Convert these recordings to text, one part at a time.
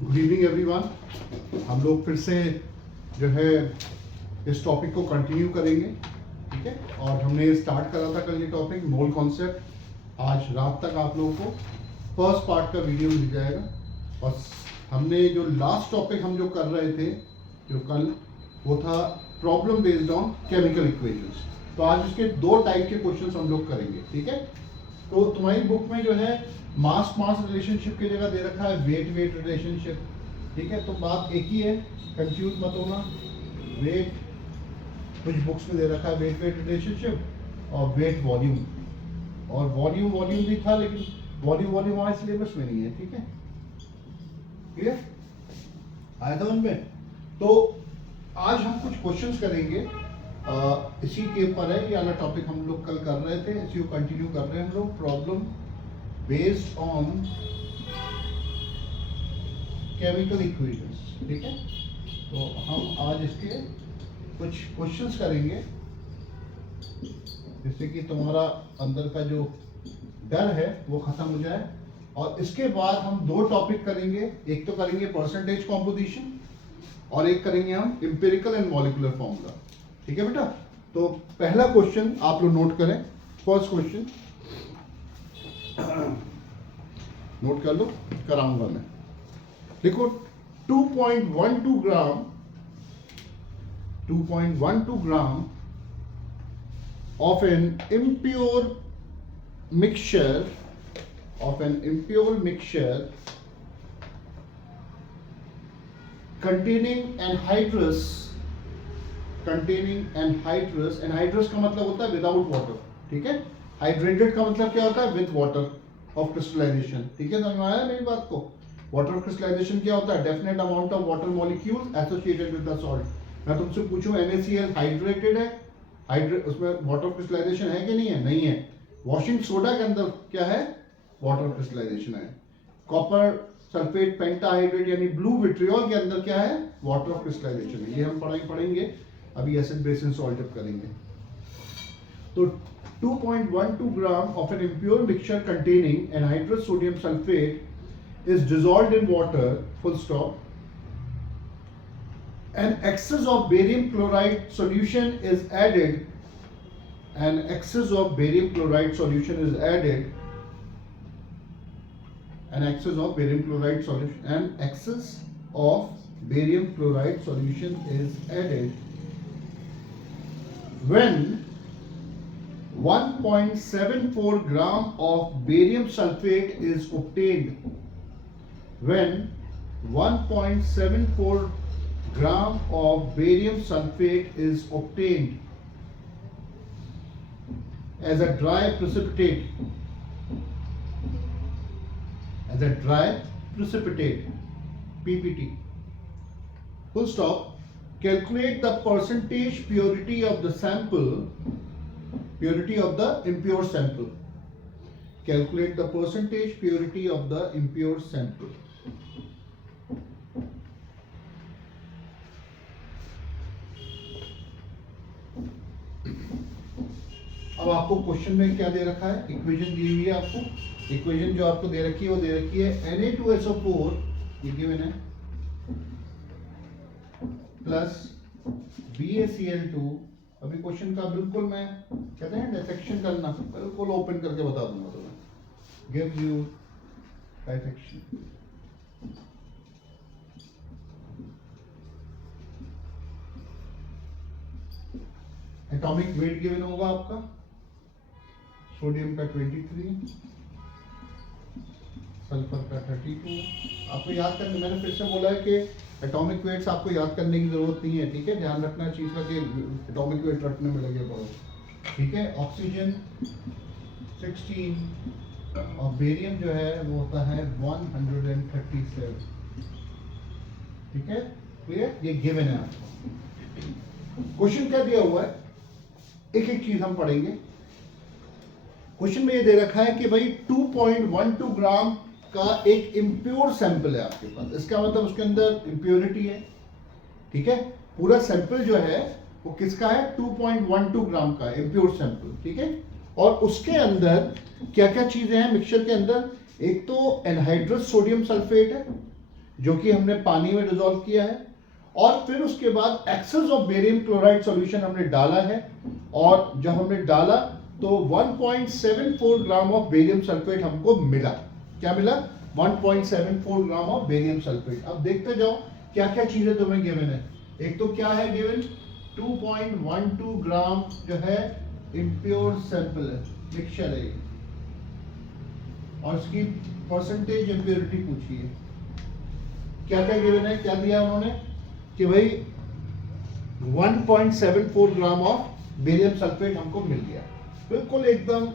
Good evening everyone. हम लोग फिर से जो है इस टॉपिक को कंटिन्यू करेंगे, ठीक है। और हमने स्टार्ट करा था कल ये टॉपिक मोल कॉन्सेप्ट। आज रात तक आप लोगों को फर्स्ट पार्ट का वीडियो मिल जाएगा। और हमने जो लास्ट टॉपिक हम जो कर रहे थे जो कल, वो था problem based on chemical equations. तो आज इसके दो टाइप के क्वेश्चंस हम लोग करेंगे, ठीक है। तो तुम्हारी बुक में जो है मास मास रिलेशनशिप की जगह दे रखा है वेट वेट रिलेशनशिप, ठीक है। तो बात एक ही है, कंफ्यूज मत होना। वेट कुछ बुक्स में दे रखा है वेट वेट रिलेशनशिप और वेट वॉल्यूम, और वॉल्यूम वॉल्यूम भी था, लेकिन वॉल्यूम वॉल्यूम हमारे सिलेबस में नहीं है, ठीक है। क्लियर आया था उनमें। तो आज हम कुछ क्वेश्चंस करेंगे, इसी के ऊपर है। ये वाला टॉपिक हम लोग कल कर रहे थे, इसी को कंटिन्यू कर रहे हैं हम लोग। Problem based on chemical equations, ठीक है। तो हम आज इसके कुछ क्वेश्चंस करेंगे, जिससे कि तुम्हारा अंदर का जो डर है वो खत्म हो जाए। और इसके बाद हम दो टॉपिक करेंगे, एक तो करेंगे परसेंटेज कॉम्पोजिशन और एक करेंगे हम एम्पिरिकल एंड मॉलिक्यूलर फॉर्मूला, ठीक है बेटा। तो पहला क्वेश्चन आप लोग नोट करें, फर्स्ट क्वेश्चन नोट कर लो, कराऊंगा मैं। देखो 2.12 ग्राम 2.12 ग्राम of an impure mixture containing anhydrous anhydrous का मतलब होता है विदाउट वाटर, ठीक है। हाइड्रेटेड का मतलब क्या होता है विद वाटर ऑफ क्रिस्टलाइजेशन, ठीक है। समझ में आया मेरी बात को। वाटर ऑफ क्रिस्टलाइजेशन क्या होता है? Definite amount of water molecule associated with the salt. मैं तुमसे पूछूं NaCl हाइड्रेटेड है, उसमें वाटर ऑफ क्रिस्टलाइजेशन है कि नहीं है? नहीं है। वॉशिंग सोडा के अंदर क्या है? वाटर ऑफ क्रिस्टलाइजेशन है। कॉपर सल्फेट पेंटाहाइड्रेट यानी ब्लू विट्रियोल के अंदर क्या है? वाटर ऑफ क्रिस्टलाइजेशन है। ये हम पढ़ेंगे अभी एसिड बेस एंड सॉल्ट जब करेंगे। तो 2.12 gram of an impure mixture containing anhydrous sodium sulphate is dissolved in water, full stop. An excess of barium chloride solution is added. An excess of barium chloride solution is added. An excess of barium chloride solution. An excess of barium chloride solution is added when 1.74 gram of barium sulfate is obtained. When 1.74 gram of barium sulfate is obtained as a dry precipitate, PPT. Full stop. Calculate the percentage purity of the impure sample. Calculate the percentage purity of the impure sample. अब आपको question में क्या दे रखा है? Equation दी हुई है आपको। Equation जो आपको दे रखी है वो दे रखी है Na2SO4 ये गिवन है प्लस BaCl2। अभी क्वेश्चन का बिल्कुल मैं कहते हैं डिसेक्शन करना, बिल्कुल ओपन करके बता दूंगा तुम्हें। Gives you dissection. Atomic weight given होगा आपका सोडियम का 23, सल्फर का 32। आपको याद करने, मैंने फिर से बोला है कि एटॉमिक वेट्स आपको याद करने की जरूरत नहीं है, ठीक है। ध्यान रखना चीज का कि एटॉमिक वेट रखने में लगे पड़ो, ठीक है। ऑक्सीजन 16 और बेरियम जो है वो होता है 137, ठीक है। क्लियर? ये गिवन है आपको। क्वेश्चन क्या दिया हुआ है, एक एक चीज हम पढ़ेंगे। क्वेश्चन में ये दे रखा है कि भाई 2.12 ग्राम का एक इम्प्योर सैंपल है आपके पास। इसका मतलब उसके अंदर इम्प्योरिटी है, ठीक है। पूरा सैंपल जो है वो किसका है? 2.12 ग्राम का इम्प्योर सैंपल, ठीक है। और उसके अंदर क्या क्या चीजें हैं मिक्सचर के अंदर? एक तो एनहाइड्रस सोडियम सल्फेट है जो कि हमने पानी में डिसॉल्व किया है, और फिर उसके बाद excess of barium chloride solution हमने डाला है, और जब हमने डाला तो 1.74 ग्राम ऑफ बेरियम सल्फेट हमको मिला। क्या मिला? 1.74 ग्राम ऑफ बेरियम सल्फेट। अब देखते जाओ क्या क्या चीजें तुम्हें गिवन है। एक तो क्या है गिवन? 2.12 ग्राम जो है इम्प्योर सैंपल है, मिक्सचर है, और इसकी परसेंटेज इम्प्योरिटी पूछी है। क्या क्या गिवन है? क्या दिया उन्होंने कि भाई 1.74 ग्राम ऑफ बेरियम सल्फेट हमको मिल गया। बिल्कुल एकदम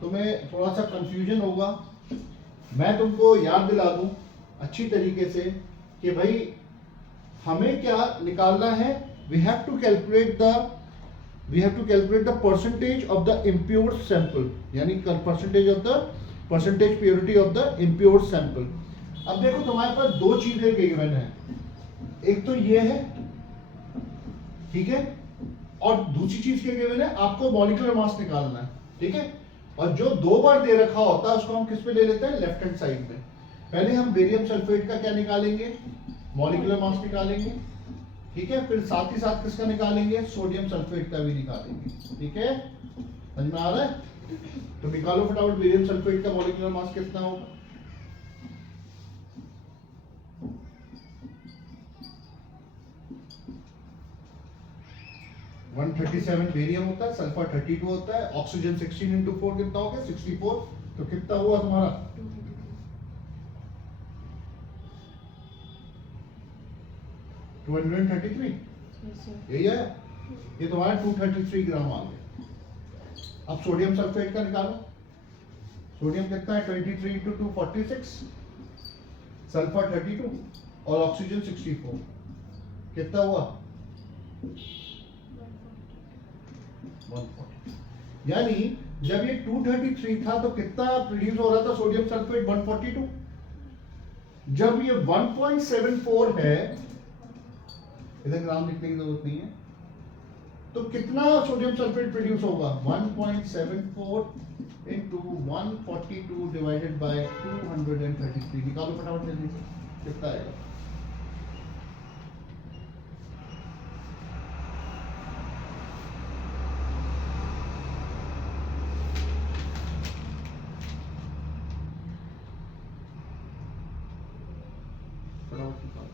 तुम्हें थोड़ा सा कंफ्यूजन होगा, मैं तुमको याद दिला दूं अच्छी तरीके से कि भाई हमें क्या निकालना है। We have to calculate the percentage of the impure sample, यानी percentage purity of the impure sample. अब देखो तुम्हारे पास दो चीजें गिवन है, एक तो ये है, ठीक है, और दूसरी चीज क्या गिवन है? आपको मॉलिक्यूलर मास निकालना है, ठीक है। और जो दो बार दे रखा होता है उसको हम किस पे ले लेते हैं? लेफ्ट हैंड साइड में। पहले हम बेरियम सल्फेट का क्या निकालेंगे? मॉलिक्यूलर मास निकालेंगे, ठीक है। फिर साथ ही साथ किसका निकालेंगे? सोडियम सल्फेट का भी निकालेंगे, ठीक है। समझ में आ रहा है? तो निकालो फटाफट बेरियम सल्फेट का मॉलिक्यूलर मास कितना होगा। वन 37 बेरियम होता है, सल्फर 32 होता है, ऑक्सीजन 16 इंटू 4 कितना हो गया? 64। तो कितना हुआ तुम्हारा? 233। यही है, ये तुम्हारा 233 ग्राम आ गया। अब सोडियम सल्फेट का निकालो। सोडियम कितना है? 23 इंटू 2 46, सल्फर 32 और ऑक्सीजन 64। कितना हुआ? 140। यानी जब ये 233 था तो कितना प्रोड्यूस हो रहा था सोडियम सल्फेट? 142। जब ये 1.74 है, इधर ग्राम लिखने की जरूरत नहीं है, तो कितना सोडियम सल्फेट प्रोड्यूस होगा? 1.74 इंटू 142 डिवाइडेड बाय 233। निकालो फटाफट जल्दी से, कितना आएगा? फटाफट निकालो।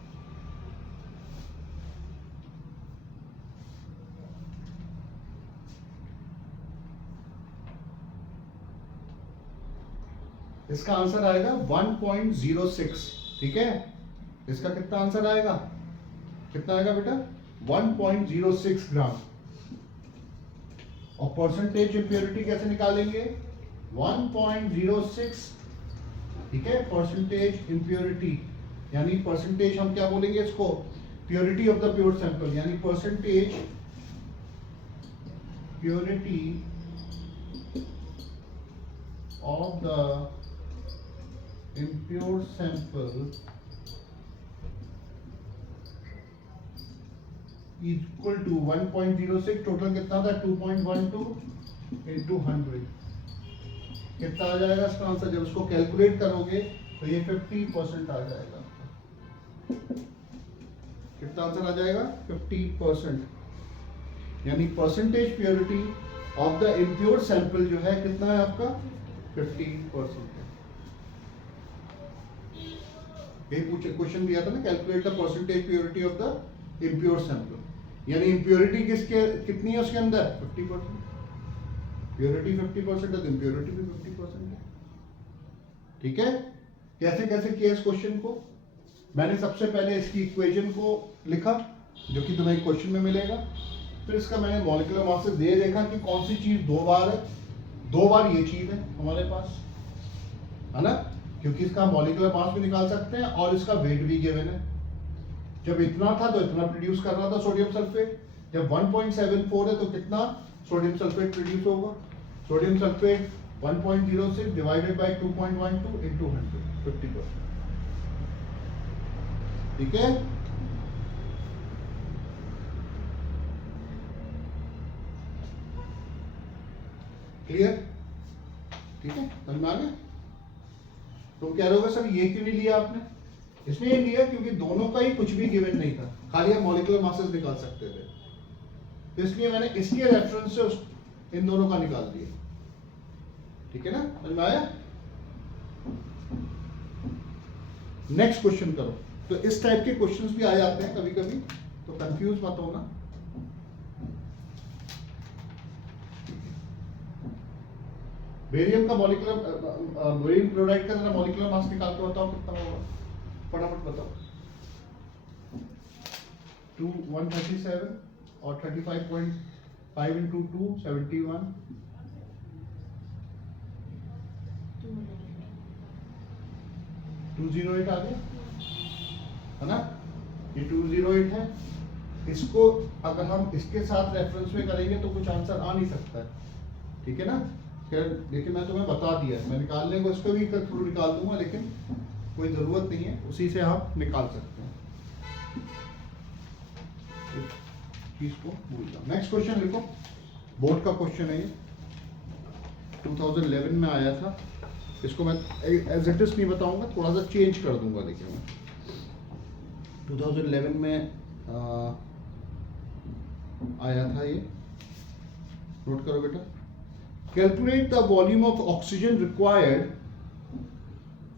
इसका आंसर आएगा 1.06, ठीक है। इसका कितना आंसर आएगा? कितना आएगा बेटा? 1.06 ग्राम। और परसेंटेज इंप्योरिटी कैसे निकालेंगे? 1.06, ठीक है। परसेंटेज इंप्योरिटी यानी परसेंटेज हम क्या बोलेंगे इसको? Purity of the pure sample, यानी percentage purity of the impure sample equal to 1.06, total कितना था? 2.12 into 100। कितना आ जाएगा इसका आंसर? जब उसको कैलकुलेट करोगे तो ये 50% आ जाएगा। कितना आंसर आ जाएगा? 50%। यानी percentage purity of the impure sample जो है कितना है आपका? 50%। यही पूछे क्वेश्चन दिया था ना, calculate the percentage purity of the impure sample. यानी इम्प्योरिटी किसके कितनी है उसके अंदर? 50%। प्योरिटी 50% है तो इम्प्योरिटी भी 50% है, ठीक है। कैसे कैसे किया इस क्वेश्चन को? मैंने सबसे पहले इसकी इक्वेशन को लिखा जो कि तुम्हें क्वेश्चन में मिलेगा। फिर इसका मैंने मॉलिक्यूलर मास से दे देखा कि कौन सी चीज दो बार है। दो बार ये चीज है हमारे पास, है ना, क्योंकि इसका मॉलिक्यूलर मास भी निकाल सकते हैं और इसका वेट भी गिवन है। जब इतना था तो इतना प्रोड्यूस कर रहा था सोडियम सल्फेट, जब 1.74 है तो कितना सोडियम सल्फेट प्रोड्यूस होगा? Sodium sulphate 1.06 divided by 2.12 into 100, 50%, ठीक है। क्लियर? ठीक है, समझ में आ गया? तो कह रहे होगा सर ये क्यों नहीं लिया आपने? इसलिए लिया क्योंकि दोनों का ही कुछ भी गिवन नहीं था, खाली आप मॉलिक्यूलर मासेस निकाल सकते थे, तो इसलिए मैंने इसके रेफरेंस से इन दोनों का निकाल दिया। ठीक है ना, समझ में आया? नेक्स्ट क्वेश्चन करो। तो इस टाइप के क्वेश्चंस भी आ जाते हैं कभी कभी, तो कंफ्यूज मत होना। बेरियम का मॉलिक्यूलर बेरियम क्लोराइड का जरा मॉलिक्यूलर मास निकाल के बताओ कितना होगा, फटाफट बताओ। 137 और 35.5 इंटू 2 71, 208 आ गया है ना, ये 208 है। इसको अगर हम इसके साथ रेफरेंस में करेंगे तो कुछ आंसर आ नहीं सकता है, ठीक है ना। लेकिन मैं तुम्हें बता दिया, मैं निकालने को इसको भी थ्रू निकाल दूंगा, लेकिन कोई ज़रूरत नहीं है, उसी से आप निकाल सकते हैं। चीज़ को भूल जाओ। नेक्स्ट क्वेश्चन लिखो, बोर्ड का क्वेश्चन है ये, 2011 में आया था। इसको मैं एज इट इज नहीं बताऊंगा, थोड़ा सा चेंज कर दूंगा। देखिए मैं 2011 में आया था ये, नोट करो बेटा। Calculate the volume of oxygen required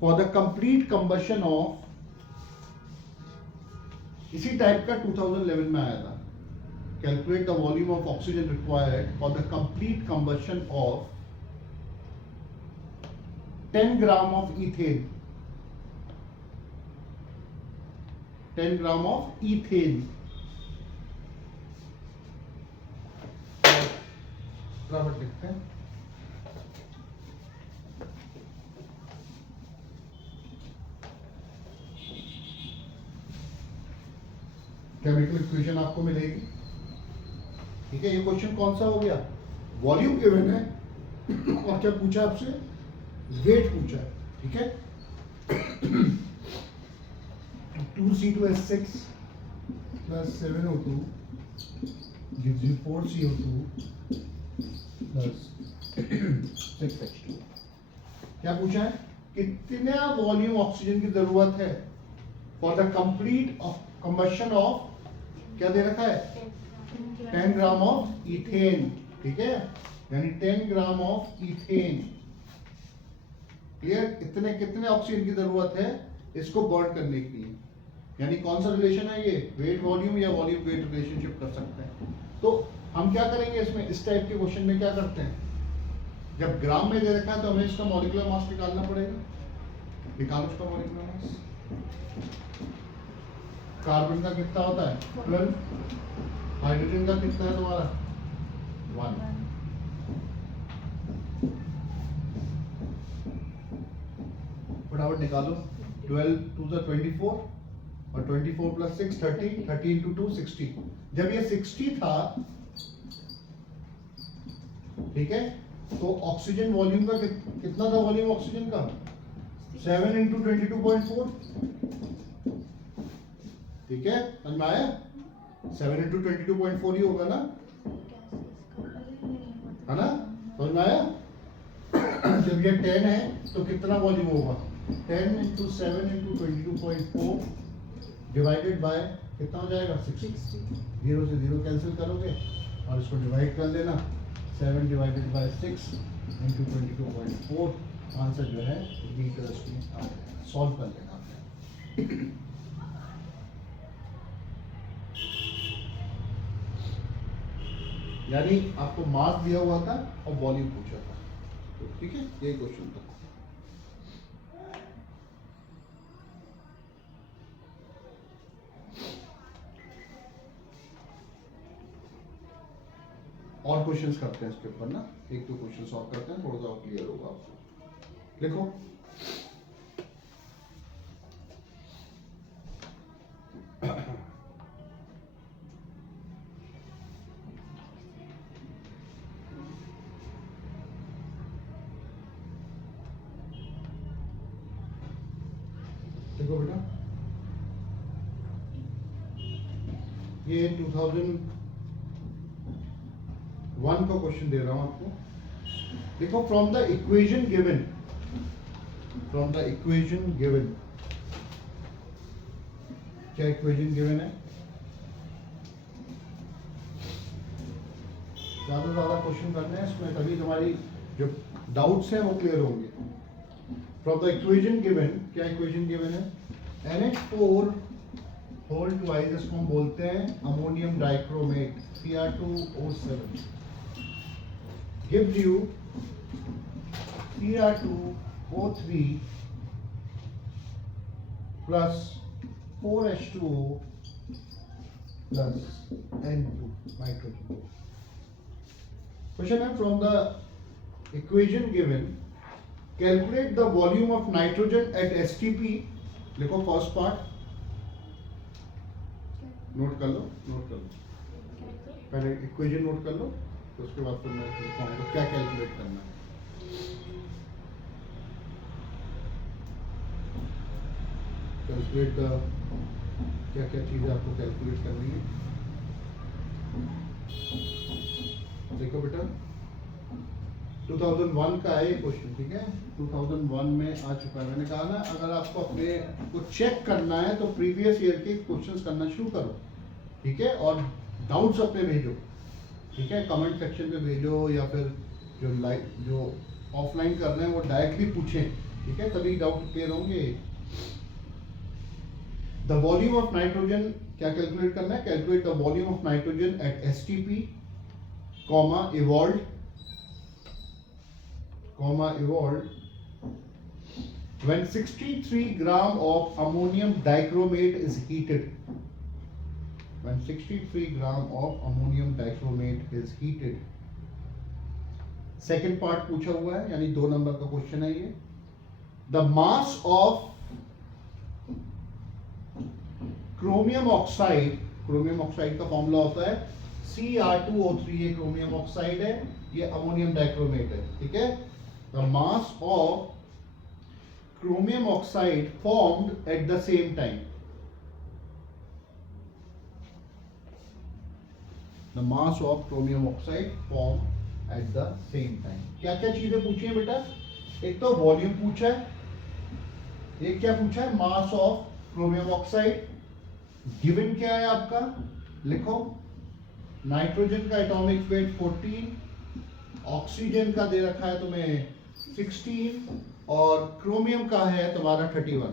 for the complete combustion of, इसी टाइप का 2011 में आया था। Calculate the volume of oxygen required for the complete combustion of 10 gram of ethane, 10 gram of ethane. बराबर लिखते हैं। केमिकल इक्वेशन आपको मिलेगी, ठीक है। ये क्वेश्चन कौन सा हो गया, वॉल्यूम गिवन है और क्या पूछा आपसे, वेट पूछा है, ठीक है। 2C2H6 plus 7O2 gives you 4CO2 plus 6H2। क्या पूछा है, कितना वॉल्यूम ऑक्सीजन की जरूरत है for the complete combustion of, क्या दे रखा है, 10 ग्राम ऑफ इथेन, ठीक है, यानी 10 ग्राम ऑफ इथेन। क्लियर, इतने कितने ऑक्सीजन की जरूरत है इसको बर्न करने के लिए, यानी कौन सा रिलेशन है ये, वेट वॉल्यूम या वॉल्यूम वेट रिलेशनशिप कर सकते हैं। तो हम क्या करेंगे इसमें, इस टाइप के क्वेश्चन में क्या करते हैं, जब ग्राम में दे रखा है तो हमें इसका मॉलिक्यूलर मास निकालना पड़ेगा। निकालो इसका मॉलिक्यूलर मास। कार्बन का कितना होता है 12, हाइड्रोजन का कितना है तुम्हारा 1। फटाफट निकालो, 12 2 * 24 और 24 + 6 30, 30 × 2 60। जब ये 60 था, ठीक है, तो ऑक्सीजन वॉल्यूम का कितना था, वॉल्यूम ऑक्सीजन का 7 × 22.4, ठीक है, समझ में आया, 7 × 22.4 ही होगा ना, है ना, समझ में आया। जब ये 10 है तो कितना वॉल्यूम होगा, 10 × 7 × 22.4 डिवाइडेड बाय कितना हो जाएगा 60। 0 से 0 कैंसिल करोगे और इसको डिवाइड कर लेना, 7 डिवाइडेड बाय 6 × 22.4, आंसर जो है लीटर्स में आ जाएगा। सॉल्व कर लेना। यानी आपको मास दिया हुआ था और वॉल्यूम पूछा था, तो ठीक है, यही क्वेश्चन था। और क्वेश्चंस करते हैं इसके ऊपर ना, एक दो क्वेश्चन सॉल्व करते हैं, थोड़ा सा क्लियर होगा आपको। लिखो, देखो बेटा, ये 2001 का क्वेश्चन दे रहा हूं आपको। देखो फ्रॉम द इक्वेशन गिवन, क्या इक्वेशन गिवन है, ज्यादा से ज्यादा क्वेश्चन करने हैं इसमें, तभी तुम्हारी जो डाउट्स हैं वो क्लियर होंगे। फ्रॉम द इक्वेशन गिवन, क्या इक्वेशन गिवन है, NH4 होल ट्वाइस, इसको हम बोलते हैं ammonium dichromate Cr2O7 gives you Cr2O3 plus 4H2O plus N2 nitrogen। Question है from the equation given calculate the volume of nitrogen at STP। लिखो first part, note कर लो, पहले इक्वेशन नोट कर लो, तो उसके बाद फिर मैं दिखाऊंगा क्या कैलकुलेट करना है। कैलकुलेट द, क्या क्या चीजें आपको कैलकुलेट करनी है। देखो बेटा 2001 का है ये क्वेश्चन, ठीक है, 2001 में आ चुका है। मैंने कहा ना अगर आपको अपने को चेक करना है तो प्रीवियस ईयर के क्वेश्चंस करना शुरू करो, ठीक है, और डाउट्स अपने भेजो, ठीक है, कमेंट सेक्शन में भेजो, या फिर जो ऑफलाइन कर रहे हैं वो डायरेक्टली पूछें, ठीक है, तभी डाउट क्लियर होंगे। द वॉल्यूम ऑफ नाइट्रोजन, क्या कैलकुलेट करना है, calculate the volume of nitrogen at STP, evolved when 63 gram of ammonium dichromate is heated, when 63 gram of ammonium dichromate is heated। Second part पूछा हुआ है, यानी 2 number का question है ये। The mass of chromium oxide, chromium oxide का formula होता है Cr2O3, ये क्रोमियम ऑक्साइड है, ये अमोनियम डाइक्रोमेट है, ठीक है। The mass of chromium oxide formed at the same time, the mass of chromium oxide form at the same time. क्या क्या चीजें पूछी है बेटा, एक तो वॉल्यूम पूछा है, एक क्या पूछा है, mass of chromium oxide. Given क्या है आपका, लिखो नाइट्रोजन का एटॉमिक वेट 14, ऑक्सीजन का दे रखा है तुम्हें 16, और क्रोमियम का है तुम्हारा 31।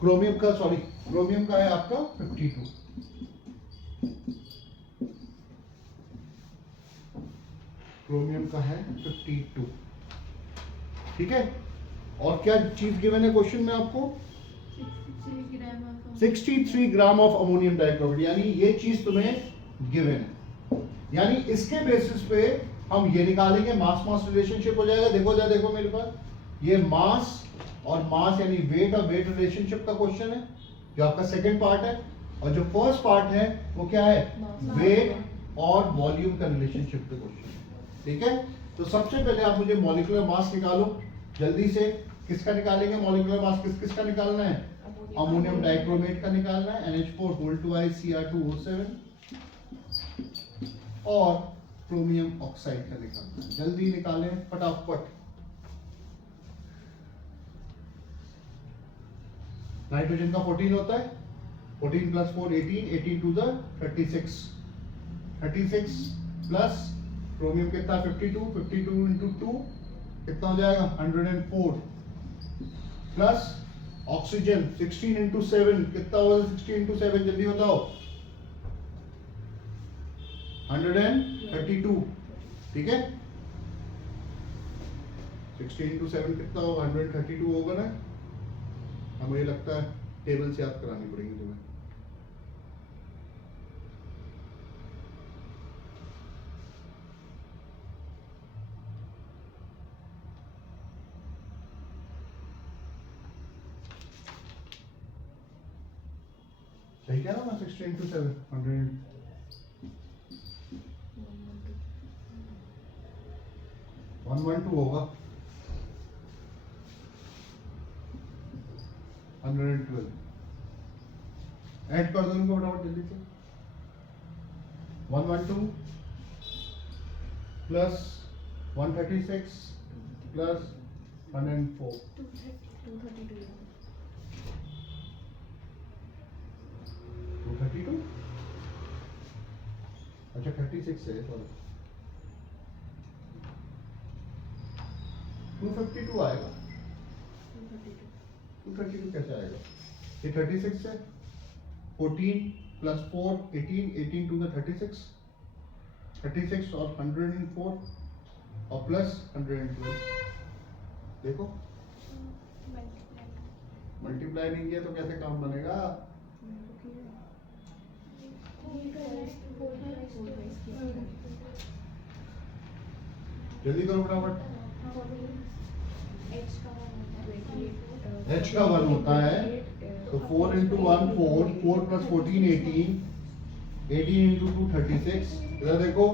क्रोमियम का है आपका 52, क्रोमियम का है 52, ठीक है। और क्या चीज गिवन है क्वेश्चन में आपको, 63 ग्राम ऑफ अमोनियम डाइक्रोमेट, यानी ये चीज तुम्हें गिवन है, यानी इसके बेसिस पे हम ये निकालेंगे, मास मास रिलेशनशिप हो जाएगा। देखो मेरे पास ये मास और मास यानी वेट और वेट रिलेशनशिप का क्वेश्चन है, जो आपका सेकंड पार्ट है, और जो फर्स्ट पार्ट है वो क्या है, वेट और वॉल्यूम का रिलेशनशिप का क्वेश्चन है, ठीक है। तो सबसे पहले आप मुझे मॉलिक्यूलर मास निकालो जल्दी से। किसका निकालेंगे मॉलिक्यूलर मास, किसका निकालना है, अमोनियम डाइक्रोमेट का निकालना है, NH4 होल ट्वाइस Cr2O7, और क्रोमियम ऑक्साइड का निकालना है। जल्दी निकालें फटाफट। नाइट्रोजन का 14 होता है, 14 plus 4 18, 18 two the 36, 36 plus chromium कितना 52, 52 इंटू 2 कितना हो जाएगा 104, प्लस ऑक्सीजन 16 इंटू 7 कितना होगा, 16 इंटू 7 जल्दी बताओ, 132, ठीक है। 16 इंटू 7 कितना होगा, 132 होगा ना। अब मुझे लगता है टेबल से याद करानी पड़ेगी तुम्हें। सही कह रहा हूँ मैं, 16 इंटू 7 112 होगा, 112 ऐड कर दो इनको फटाफट जल्दी से। 112 plus 136 plus 104. 232? अच्छा 36 है, सॉरी 252 आएगा। 232 कैसे आएगा? ये 36 है, 14 plus 4 18, 18 to the 36, 36 और 104 और प्लस 112। देखो मल्टीप्लाई नहीं किया तो कैसे काम बनेगा? जल्दी करो फटाफट। h का 1 होता है तो 4 into 1 4, 4 plus 14 18, 18 into 2 36। इधर देखो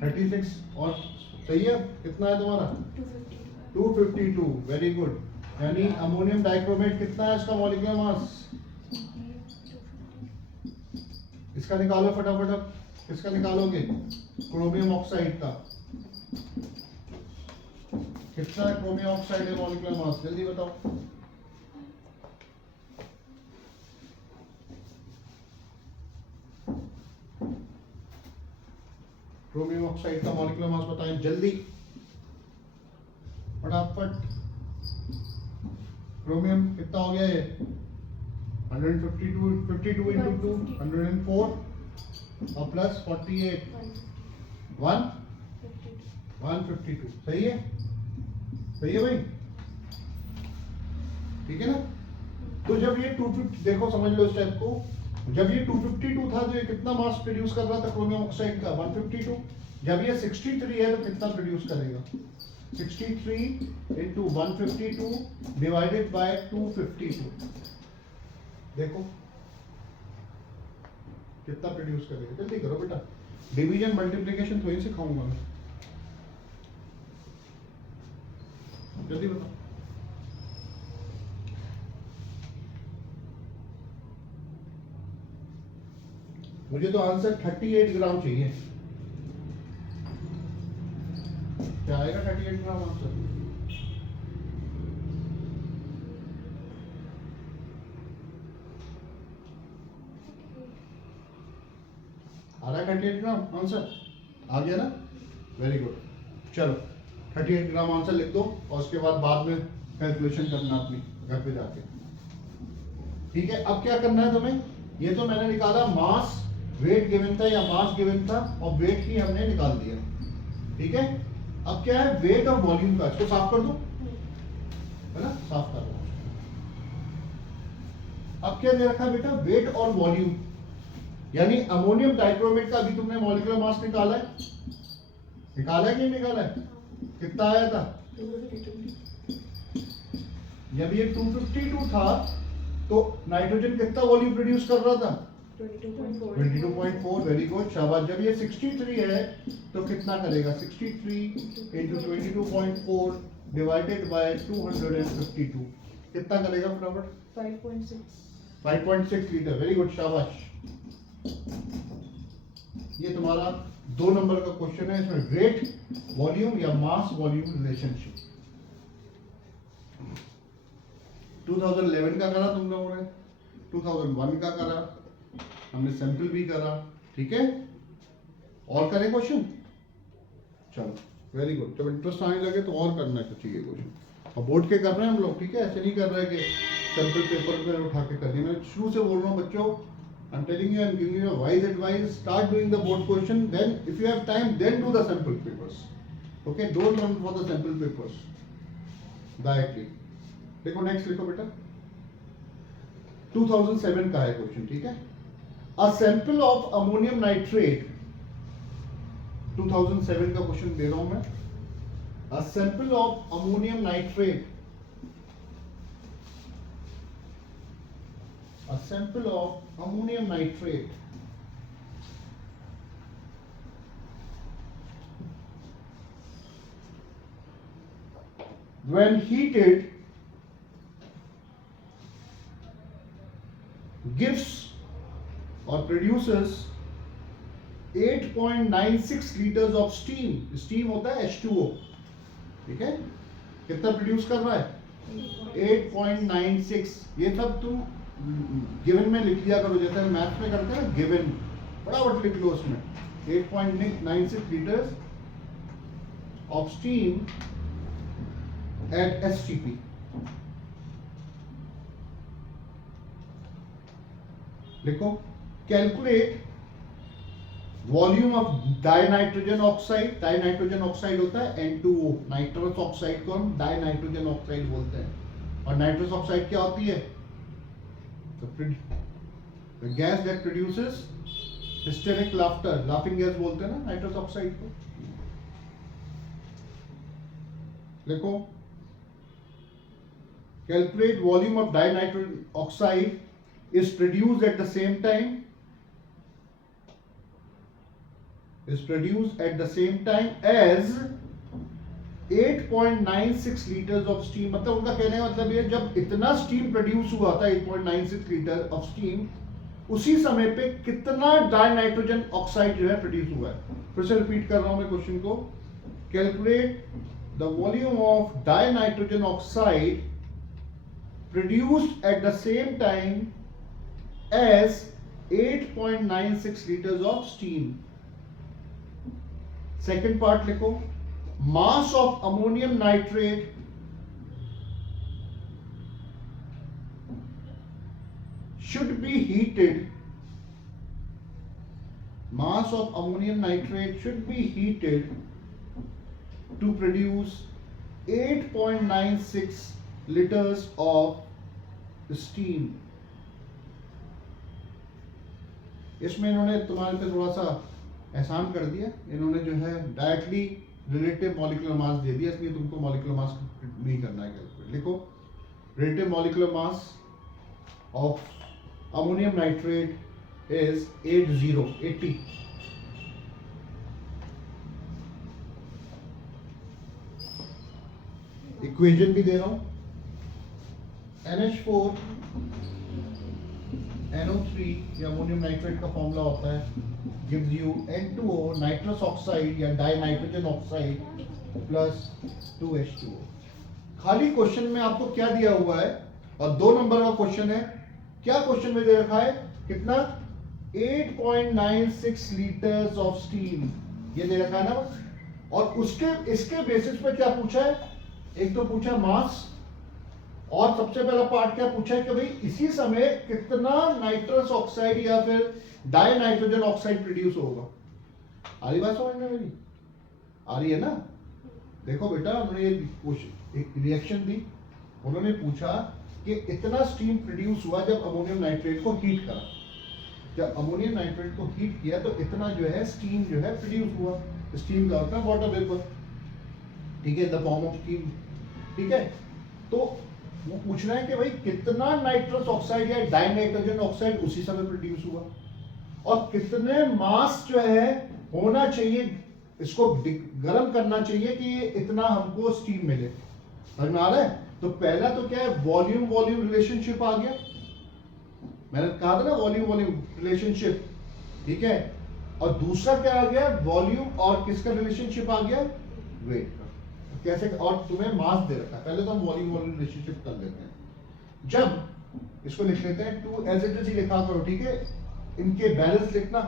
36 और सही है, कितना है तुम्हारा? 252। Very good. यानी अमोनियम डाइक्रोमेट कितना है इसका मॉलिक्यूलर मास? इसका निकालो फटाफट। अब किसका निकालोगे? क्रोमियम ऑक्साइड का। कितना है क्रोमियम ऑक्साइड है मॉलिक्यूलर मास? जल्दी बताओ। क्रोमियम ऑक्साइड का मॉलिक्यूलर मास बताएं जल्दी फटाफट। क्रोमियम कितना हो गया ये? 152 52 into 2 104 और प्लस 48 152। सही है, सही है भाई, ठीक है ना? तो जब ये 250, देखो समझ लो स्टेप को, जब ये 252 था तो ये कितना मास प्रोड्यूस कर रहा था क्रोमियम ऑक्साइड का? 152। जब ये 63 है तो कितना प्रोड्यूस करेगा? 63 into 152 डिवाइडेड बाय 252। देखो कितना प्रोड्यूस करेगा? जल्दी करो बेटा, डिवीजन मल्टीप्लिकेशन तो ही सिखाऊंगा मैं, जल्दी बताओ। मुझे तो आंसर 38 ग्राम चाहिए। क्या आएगा 38 ग्राम आंसर? आ रहा है 38 ग्राम आंसर? आ गया ना? Very good. चलो 38 ग्राम आंसर लिख दो और उसके बाद में कैलकुलेशन करना अपनी घर पे जाके, ठीक है? अब क्या करना है तुम्हें? ये तो मैंने निकाला मास, वेट गिवन था या मास गिवन था और वेट ही हमने निकाल दिया, ठीक है? अब क्या है? वेट और वॉल्यूम का। इसको साफ कर दो, है ना? साफ कर दो। अब क्या दे रखा है बेटा? वेट और वॉल्यूम, यानी अमोनियम डाइक्रोमेट का अभी तुमने मॉलिक्यूलर मास निकाला है, निकाला है कि नहीं निकाला है? कितना आया था? जब ये 252 था तो नाइट्रोजन कितना वॉल्यूम प्रोड्यूस कर रहा था? 22.4। वेरी गुड, शाबाश। जब ये 63 है तो कितना करेगा? 63 into 22.4 डिवाइडेड बाय 252 कितना करेगा फटाफट? 5.6 लीटर। वेरी गुड, शाबाश। ये तुम्हारा 2 नंबर का क्वेश्चन है। इसमें वेट वॉल्यूम या मास वॉल्यूम रिलेशनशिप 2011 का करा तुम लोगों ने, 2001 का करा हमने, सैंपल भी करा, ठीक है? और करें क्वेश्चन? चलो वेरी गुड। जब इंटरेस्ट आने लगे तो और करना चाहिए क्वेश्चन। और बोर्ड के कर रहे हैं हम लोग, ठीक है? ऐसे नहीं कर रहे कि सैंपल पेपर पे उठा के कर दिया। मैं शुरू से बोल रहा हूँ बच्चों, I am telling you, I am giving you a wise advice, start doing the board question, then if you have time then do the sample papers, okay? Don't run for the sample papers directly. देखो next लिखो बेटा, 2007 का है question, ठीक है? A sample of ammonium nitrate, 2007 का question दे रहा हूं मैं। A sample of ammonium nitrate, a sample of ammonium nitrate when heated gives or produces 8.96 litres of steam, steam होता है H2O, ठीक है, कितना प्रोड्यूस कर रहा है 8.96। ये सब तुम गिवन में लिख दिया करो, जैसे मैथ में करते हैं ना, गिवन फटाफट लिख लो उसमें 8.96 litres of steam eight STP। लिखो calculate volume of dinitrogen oxide, dinitrogen oxide होता है N2O, नाइट्रस ऑक्साइड को हम डाइनाइट्रोजन ऑक्साइड बोलते हैं। और नाइट्रस ऑक्साइड क्या होती है, the gas that produces hysteric laughter, laughing gas बोलते हैं ना नाइट्रस ऑक्साइड को। लिखो calculate volume of dinitrogen oxide is produced at the same time as 8.96 litres of steam. मतलब उनका कहने का मतलब ये, जब इतना स्टीम प्रोड्यूस हुआ था 8.96 लीटर ऑफ स्टीम, उसी समय पे कितना डाइनाइट्रोजन ऑक्साइड जो है प्रोड्यूस हुआ है। फिर से रिपीट कर रहा हूं मैं क्वेश्चन को, calculate the volume of dinitrogen oxide produced at the same time as 8.96 liters of steam। Second part लिखो, mass of ammonium nitrate should be heated, mass of ammonium nitrate should be heated to produce 8.96 liters of steam। इसमें इन्होंने तुम्हारे पे थोड़ा सा एहसान कर दिया, इन्होंने जो है डायरेक्टली रिलेटिव मॉलिक्यूलर मास दे दिया, इसलिए तुमको मॉलिक्यूलर मास नहीं करना है कैलकुलेट। लिखो relative molecular mass of ammonium nitrate is 80। Equation भी दे रहा हूं, NH4 NO3 या अमोनियम नाइट्रेट का फॉर्मूला होता है, gives you N2O nitrous oxide या डाइनाइट्रोजन ऑक्साइड प्लस 2H2O। खाली क्वेश्चन में आपको क्या दिया हुआ है, और 2 नंबर का क्वेश्चन है, क्या क्वेश्चन में दे रखा है, कितना 8.96 लीटर्स ऑफ स्टीम, ये दे रखा है ना। और उसके इसके बेसिस पे क्या पूछा है, एक तो पूछा मास, और सबसे पहला पार्ट क्या पूछा है कि भाई इसी समय कितना नाइट्रस ऑक्साइड या फिर डाइनाइट्रोजन ऑक्साइड प्रोड्यूस होगा। आ रही बात समझ में मेरी, आ रही है ना। देखो बेटा, उन्होंने एक रिएक्शन दी, उन्होंने पूछा कि इतना स्टीम प्रोड्यूस हुआ जब अमोनियम नाइट्रेट को हीट करा, जब अमोनियम नाइट्रेट को हीट किया तो इतना जो है स्टीम जो है प्रोड्यूस हुआ। स्टीम का होता है वाटर वेपर, ठीक है, द फॉर्म ऑफ स्टीम, ठीक है। तो वो पूछ रहे हैं कि भाई कितना नाइट्रस ऑक्साइड या डाइनाइट्रोजन ऑक्साइड उसी समय प्रोड्यूस हुआ, और कितने मास जो है होना चाहिए, इसको गर्म करना चाहिए कि ये इतना हमको स्टीम मिले। समझ में आ रहा है। तो पहला तो क्या है, वॉल्यूम वॉल्यूम रिलेशनशिप आ गया, मैंने कहा था ना वॉल्यूम वॉल्यूम रिलेशनशिप, ठीक है। और दूसरा क्या आ गया, वॉल्यूम और किसका रिलेशनशिप आ गया, वेट का। कैसे, और तुम्हें मास दे रखा है, पहले तो हम वॉल्यूम वॉल्यूम रिलेशनशिप कर लेते हैं। जब इसको लिख लेते हैं 2 एज इट इज ही लिखा करो, ठीक है, इनके बैलेंस लिखना।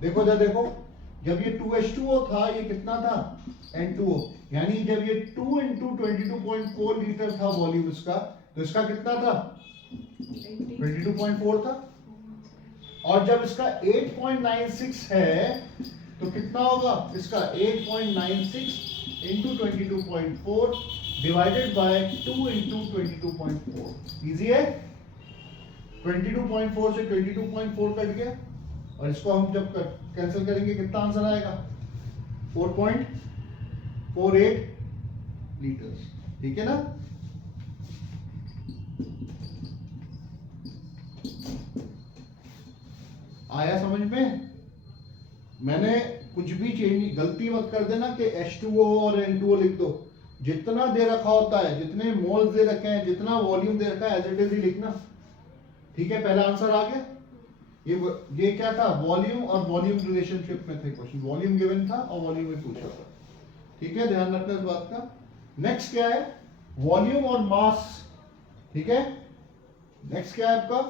देखो जब ये 2H2O था, ये कितना था N2O, यानी जब ये 2 × 22.4 लीटर था वॉल्यूम इसका, तो इसका कितना था 22.4 था। और जब इसका 8.96 है तो कितना होगा इसका 8.96 × 22.4 डिवाइडेड बाय 2 × 22.4। इजी है, 22.4 से 22.4 कट गया, और इसको हम जब कैंसिल करेंगे कितना आंसर आएगा 4.48 लीटर्स, ठीक है ना। आया समझ में। मैंने कुछ भी चेंज, गलती मत कर देना कि H2O और N2O लिख दो, जितना दे रखा होता है, जितने मोल्स दे रखे हैं, जितना वॉल्यूम दे रखा है एज इट इज ही लिखना, ठीक है। पहला आंसर आ गया। ये क्या था, वॉल्यूम और वॉल्यूम रिलेशनशिप में थे क्वेश्चन, वॉल्यूम गिवन था और वॉल्यूम में पूछा था, ठीक है, ध्यान रखना इस बात का। नेक्स्ट क्या है, वॉल्यूम और मास, ठीक है। नेक्स्ट क्या है आपका,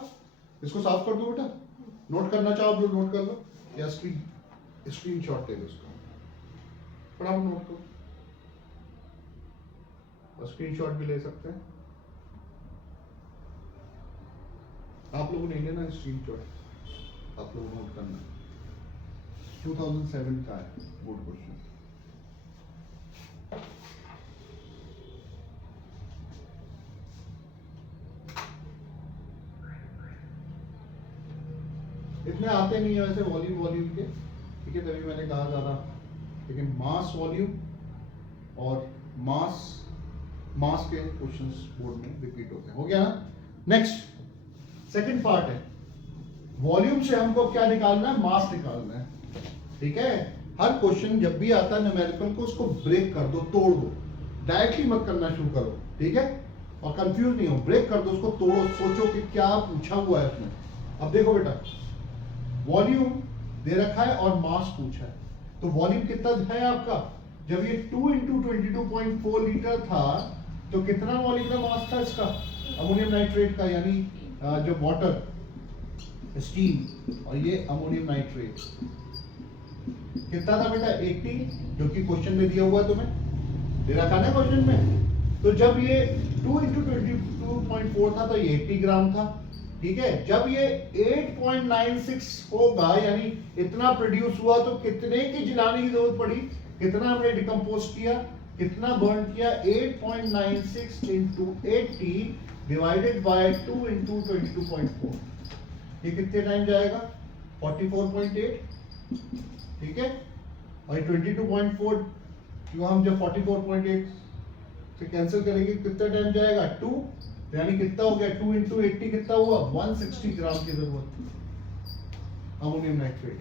इसको साफ कर दो बेटा, नोट करना चाहो तो नोट कर लो या स्क्रीन शॉट ले लो उसका, फटाफट नोट करो, और स्क्रीन शॉट भी ले सकते हैं आप लोगों, नहीं लेना स्क्रीन शॉट, आप लोग नोट करना, 2007 का है बोर्ड क्वेश्चन। इतने आते नहीं है वैसे वॉल्यूम वॉल्यूम के, ठीक है, तभी मैंने कहा ज्यादा, लेकिन मास वॉल्यूम और मास के क्वेश्चंस बोर्ड में रिपीट होते हैं, हो गया ना। नेक्स्ट सेकंड पार्ट है, वॉल्यूम से हमको क्या निकालना है, मास निकालना है, ठीक है। हर क्वेश्चन जब भी आता है न्यूमेरिकल को, उसको ब्रेक कर दो, तोड़ दो, डायरेक्टली मत करना शुरू करो, ठीक है, और कंफ्यूज नहीं हो, ब्रेक कर दो उसको, तोड़ो, सोचो कि क्या पूछा हुआ है उसमें। अब देखो बेटा, वॉल्यूम दे रखा है और मास पूछा है, तो वॉल्यूम कितना है आपका, जब ये 2 × 22.4 लीटर था तो कितना मॉलिक्यूलर मास था इसका, अमोनियम नाइट्रेट का, यानी जो वाटर स्टीम, और ये अमोनियम नाइट्रेट कितना था बेटा, 80, जो कि क्वेश्चन में दिया हुआ तुम्हें, दे रखा ना क्वेश्चन में। तो जब ये 2 × 22.4 था तो ये 80 ग्राम था, ठीक है। जब ये 8.96 होगा, यानी इतना प्रोड्यूस हुआ, तो कितने की जलाने की जरूरत पड़ी, कितना हमने डिकम्पोज किया, कितना बर्न किया, 8.96 × 80 डिवाइडेड बाय 2 × 22.4, ये कितने टाइम जाएगा, 44.8, ठीक है। और 22.4 जो हम जब 44.8 से कैंसिल करेंगे कितना टाइम जाएगा, 2, यानी कितना हो गया, 2 × 80 कितना हुआ, 160 ग्राम की जरूरत अमोनियम नाइट्रेट,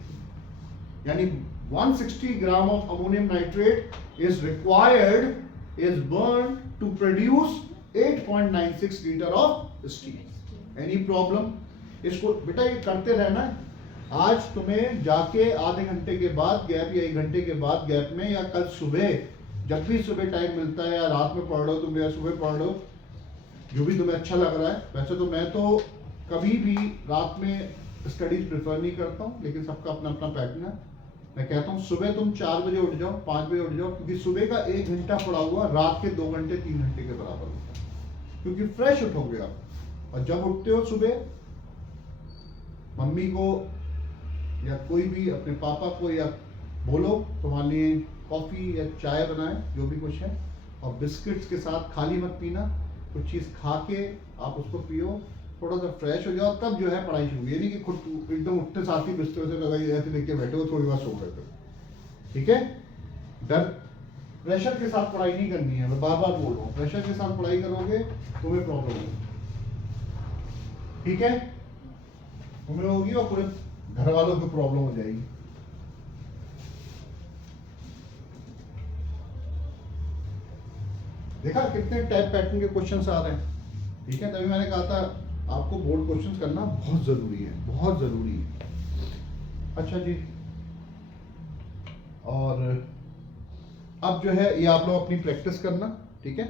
यानी 160 gram of ammonium nitrate is required, is burn to produce 8.96 litre of steam. Any problem, इसको बेटा ये करते रहना है। आज तुम्हें जाके आधे घंटे के बाद गैप या 1 घंटे के बाद गैप में, या कल सुबह जब भी सुबह टाइम मिलता है, या रात में पढ़ लो तुम या सुबह पढ़ लो, जो भी तुम्हें अच्छा लग रहा है। वैसे तो मैं तो कभी भी रात में स्टडीज प्रेफर नहीं करता हूँ, लेकिन सबका अपना अपना पैटर्न है। मैं कहता हूँ सुबह तुम 4 बजे उठ जाओ, 5 बजे उठ जाओ, क्योंकि सुबह का 1 घंटा पड़ा हुआ रात के 2 घंटे 3 घंटे के बराबर होता है, क्योंकि फ्रेश उठोगे आप। और जब उठते हो सुबह, मम्मी को या कोई भी अपने पापा को या बोलो तुम्हारे लिए कॉफी या चाय बनाए, जो भी कुछ है, और बिस्किट्स के साथ खाली मत पीना, कुछ चीज खा के आप उसको पियो, थोड़ा सा फ्रेश हो जाओ, तब जो है पढ़ाई शुरू। ये नहीं कि खुद एकदम उठते साथ ही बिस्तर से लगाई ऐसे लेके बैठे हो, थोड़ी बार सो रहे थे, ठीक है। डर प्रेशर के साथ पढ़ाई नहीं करनी है, मैं बार बार बोल रहा हूँ, प्रेशर के साथ पढ़ाई करोगे तुम्हें प्रॉब्लम होगी, ठीक है, तुम्हें होगी और पूरे घर वालों को प्रॉब्लम हो जाएगी। देखा कितने टाइप पैटर्न के क्वेश्चंस आ रहे हैं, ठीक है, तभी मैंने कहा था आपको बोर्ड क्वेश्चंस करना बहुत जरूरी है, बहुत जरूरी है। अच्छा जी, और अब जो है ये आप लोग अपनी प्रैक्टिस करना, ठीक है।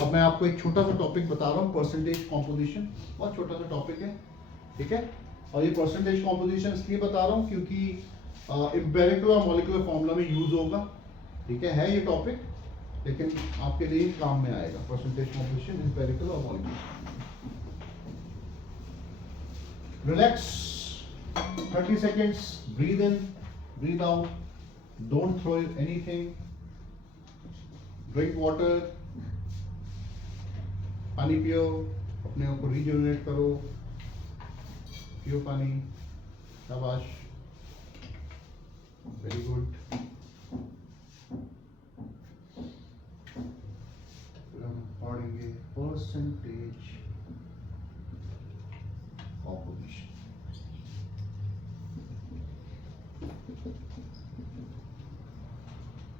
अब मैं आपको एक छोटा सा टॉपिक बता रहा हूँ, परसेंटेज कॉम्पोजिशन, बहुत छोटा सा टॉपिक है, ठीक है। और ये परसेंटेज कॉम्पोजिशन इसलिए बता रहा हूँ क्योंकि एम्पिरिकल और मॉलिक्यूलर फॉर्मूला में यूज होगा, ठीक है ये टॉपिक, लेकिन आपके लिए काम में आएगा। परसेंटेज कॉम्पोजिशन, एम्पिरिकल और molecular. Relax 30 seconds, breathe in, breathe out, don't throw anything, drink water, पानी पियो, अपने आप को रिजुवेनेट करो, पियो पानी, शाबाश, वेरी गुड। हम पढ़ेंगे परसेंटेज कॉम्पोजिशन।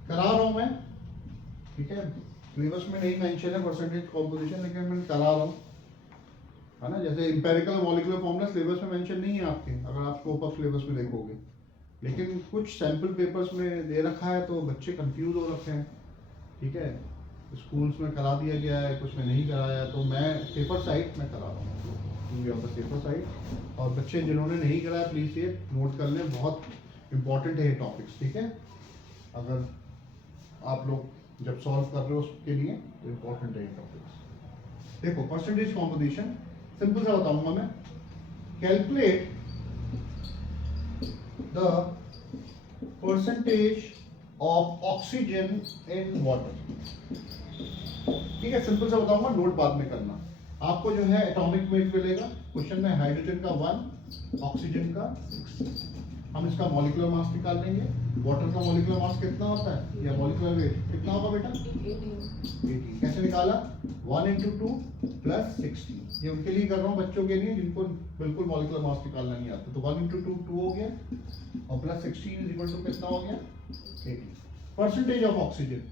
करा रहा हूं मैं, ठीक है, सिलेबस में नहीं मेंशन है परसेंटेज कॉम्पोजिशन, लेकिन मैं करा रहा हूं। है ना। जैसे एम्पेरिकल और मॉलिक्यूलर फॉर्मूला सिलेबस में मेंशन नहीं है आपके, अगर आप स्कोप ऑफ सिलेबस में देखोगे, लेकिन कुछ सैम्पल पेपर्स में दे रखा है तो बच्चे कंफ्यूज हो रखे हैं। ठीक है, स्कूल्स में करा दिया गया है, कुछ में नहीं कराया, तो मैं पेपर साइट में करा रहा हूँ, पेपर साइट। और बच्चे जिन्होंने नहीं कराया प्लीज़ ये नोट कर लें, बहुत इंपॉर्टेंट है ये टॉपिक्स। ठीक है, अगर आप लोग जब सॉल्व कर रहे हो उसके लिए तो इम्पोर्टेंट है ये टॉपिक्स। देखो परसेंटेज कॉम्पोजिशन सिंपल सा बताऊंगा मैं। Calculate the percentage of oxygen in water. ठीक है, सिंपल सा बताऊंगा, नोट बाद में करना। आपको जो है एटॉमिक वेट मिलेगा क्वेश्चन में, हाइड्रोजन का 1, ऑक्सीजन का 6। हम इसका मॉलिक्यूलर मास निकाल लेंगे। वाटर का मॉलिक्यूलर मास कितना होता है, या मॉलिक्यूलर वेट कितना होगा बेटा? 18। कैसे निकाला? 1 × 2 + 16। ये उनके लिए कर रहा हूँ, बच्चों के लिए जिनको बिल्कुल मॉलिक्यूलर मास निकालना नहीं आता। तो 1 × 2 2 हो गया, और +16 = कितना हो गया? 18। परसेंटेज ऑफ ऑक्सीजन,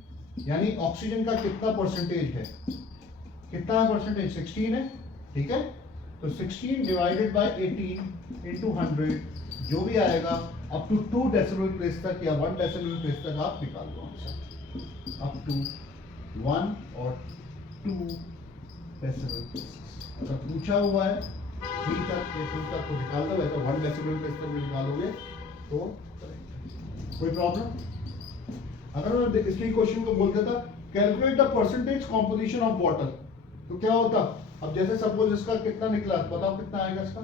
यानी ऑक्सीजन का कितना परसेंटेज है, कितना परसेंटेज? 16 है। ठीक है, तो 16 डिवाइडेड बाय 18 × 100, जो भी आएगा अप टू 2 डेसिमल प्लेस तक या 1 डेसिमल प्लेस तक आप निकाल दो आंसर। अप टू 1 और 2 डेसिमल प्लेसेस अगर पूछा हुआ है 3 तक या 2 तक तो निकाल दो, वैसे 1 डेसिमल प्लेस तक भी निकालोगे तो करेंगे। कोई प्रॉब्लम? अगर मैं इसके क्वेश्चन को बोल देता calculate the percentage composition of water, तो क्या होता? अब जैसे सपोज इसका कितना निकला, बताओ कितना आएगा इसका,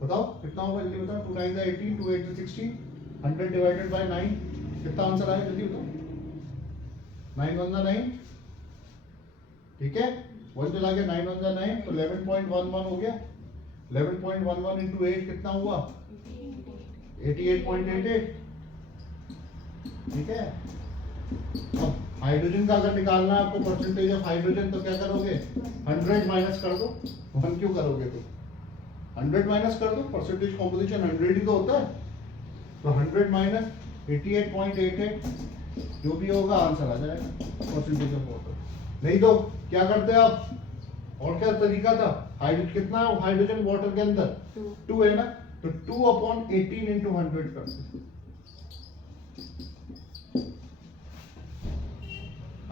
बताओ कितना होगा, जल्दी बताओ। 2 9 18, 2 8 16, 100 डिवाइडेड बाय 9, कितना आंसर आएगा जल्दी बताओ। 9 1 9, ठीक है, 1 चला गया, 9 1 9, तो 11.11 हो गया। 11.11 × 8 कितना हुआ? 88.88। ठीक है, अब हाइड्रोजन का अगर निकालना है आपको परसेंटेज ऑफ हाइड्रोजन, तो क्या करोगे? 100 माइनस कर दो। 1 क्यों करोगे? तो 100 माइनस कर दो, परसेंटेज कॉम्पोजिशन 100 ही तो होता है। तो 100 माइनस 88.88, जो भी होगा आंसर आ जाएगा परसेंटेज ऑफ वाटर। नहीं तो क्या करते आप, और क्या तरीका था? हाइड्रोजन कितना है हाइड्रोजन वाटर के अंदर? 2 है ना, तो 2/18 × 100 कर दो।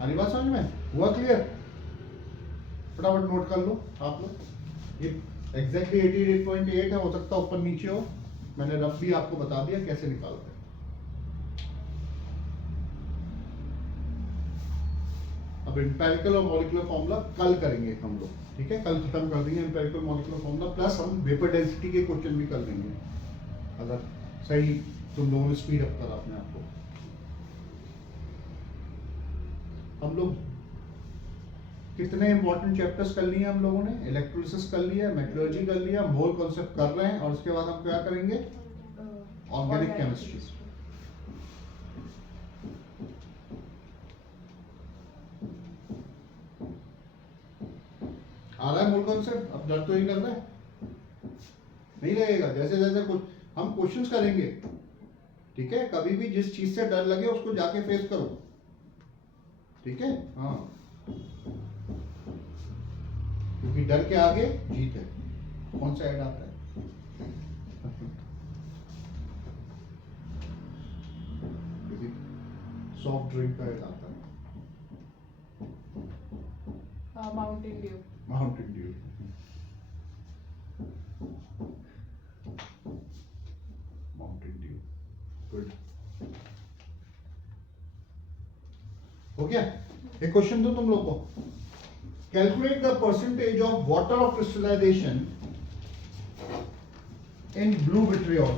आनी बात समझ में? हुआ क्लियर? फटाफट नोट कर लो आप लोग। ये एग्जैक्टली 88.8 है, हो सकता है ऊपर नीचे हो, मैंने रफ भी आपको बता दिया कैसे निकालते हैं। अब एम्पेरिकल और मॉलिक्यूलर फॉर्मूला कल करेंगे हम लोग। ठीक है, कल खत्म कर देंगे एम्पेरिकल मॉलिक्यूलर फॉर्मूला, प्लस हम वेपर डेंसिटी के क्वेश्चन भी कर देंगे, अगर सही तुम लोगों ने स्पीड अप करा अपने आप को। हम लोग कितने इंपॉर्टेंट चैप्टर्स कर लिए हम लोगों ने? इलेक्ट्रोलिसिस कर लिया, मेटलर्जी कर लिया, मोल कॉन्सेप्ट कर रहे हैं, और उसके बाद हम क्या करेंगे? Organic chemistry. आ रहा है मोल कॉन्सेप्ट? अब डर तो नहीं लग रहा है? नहीं लगेगा। जैसे जैसे कुछ हम क्वेश्चंस करेंगे, ठीक है, कभी भी जिस चीज से डर लगे उसको जाके फेस करो। ठीक है, हाँ, क्योंकि डर के आगे जीत है। कौन सा ऐड आता है? सॉफ्ट ड्रिंक का ऐड आता है, Mountain Dew. Mountain Dew. Mountain Dew, good. हो गया? एक क्वेश्चन दो तुम लोग को। Calculate the percentage of water of crystallisation in blue vitriol.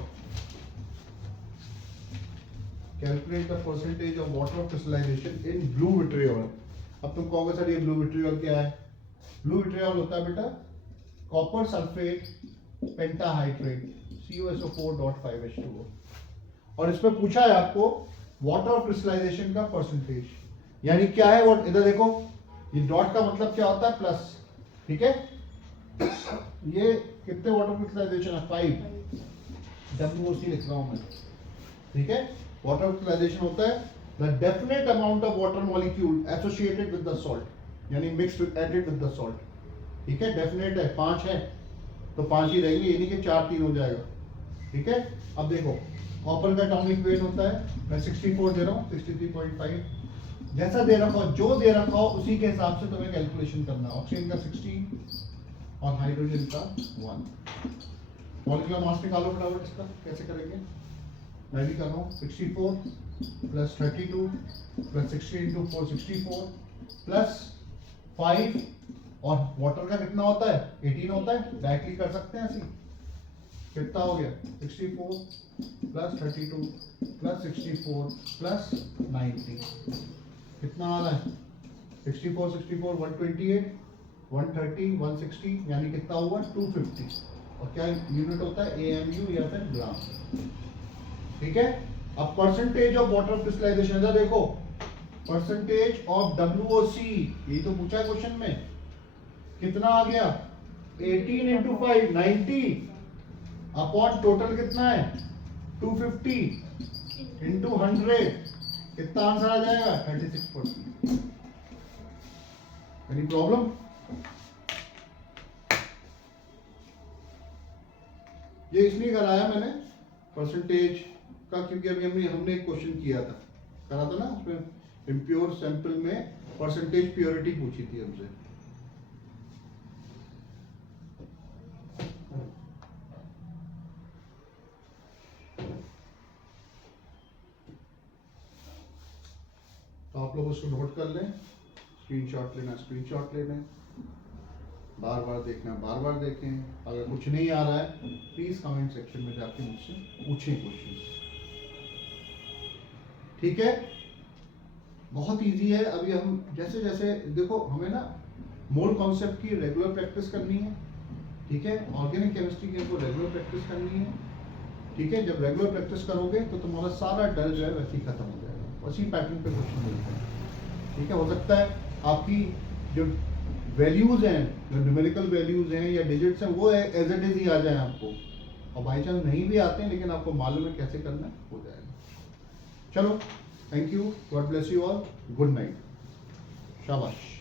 Calculate the percentage of water of crystallisation in blue vitriol. अब तुम कहोगे सर ये ब्लू विट्रियोल क्या है? ब्लू विट्रियोल होता है बेटा कॉपर सल्फेट पेंटाहाइड्रेट CuSO4.5H2O, और इसमें पूछा है आपको वाटर ऑफ क्रिस्टलाइजेशन का परसेंटेज, यानी क्या है वो इधर देखो, ये डॉट का मतलब क्या होता है? प्लस। ठीक है, ये कितने वाटर क्रिस्टलाइजेशन है? 5। WOC लिख रहा हूं मैं। ठीक है, वाटर क्रिस्टलाइजेशन होता है the definite amount of water molecule associated with the salt, यानी mixed added with the salt. ठीक है, डेफिनेट है, 5 है तो 5 ही रहेंगे, ये नहीं कि 4 3 हो जाएगा। ठीक है, अब देखो कॉपर का एटॉमिक वेट होता है, मैं 64 दे रहा हूँ, 63.5 जैसा दे रखा हो, जो दे रखा हो उसी के हिसाब से तुम्हें कैलकुलेशन करना है। ऑक्सीजन का 16 और हाइड्रोजन का 1। मॉलिक्यूलर मास निकालो फटाफट, इसका कैसे करेंगे, मैं भी कर रहा हूँ। 64 प्लस 32 प्लस 60 इंटू 4 64 प्लस 5 और वाटर का कितना होता है 18 होता है, डायरेक्टली कर सकते हैं ऐसे, कितना हो गया 64 प्लस 32 प्लस 64 प्लस 90, कितना आ रहा है 64 64 128 130 160 यानी कितना हुआ 250, और क्या यूनिट होता है AMU या फिर ग्राम। ठीक है, अब परसेंटेज ऑफ वाटर क्रिस्टलाइजेशन देखो, परसेंटेज ऑफ WOC, यही तो पूछा है क्वेश्चन में, कितना आ गया 18 इंटू 5 90 अपॉन टोटल कितना है 250 इंटू 100, कितना आंसर आ जाएगा 36%। Any problem? ये इसलिए कराया मैंने परसेंटेज का, क्योंकि अभी हमने एक क्वेश्चन किया था, करा था ना, उसमें इम्प्योर सैंपल में परसेंटेज प्योरिटी पूछी थी हमसे। तो आप लोग उसको नोट कर लें, स्क्रीनशॉट लेना स्क्रीनशॉट ले लें, बार बार देखना बार बार देखें। अगर कुछ नहीं आ रहा है प्लीज कमेंट सेक्शन में जाके मुझसे पूछें क्वेश्चन। ठीक है, बहुत इजी है। अभी हम जैसे जैसे देखो, हमें ना मोल कॉन्सेप्ट की रेगुलर प्रैक्टिस करनी है। ठीक है, ऑर्गेनिक केमिस्ट्री की हमको रेगुलर प्रैक्टिस करनी है। ठीक है, जब रेगुलर प्रैक्टिस करोगे तो तुम्हारा सारा डर जो है वैसे ही खत्म हो जाएगा, उसी पैटर्न पे क्वेश्चन मिलते हैं। ठीक है, हो सकता है आपकी जो वैल्यूज हैं, जो न्यूमेरिकल वैल्यूज हैं या डिजिट्स हैं, वो एज इट इज ही आ जाए आपको, और बाई चांस नहीं भी आते हैं लेकिन आपको मालूम है कैसे करना है, हो जाएगा। चलो, thank you, God bless you all, good night, शाबाश।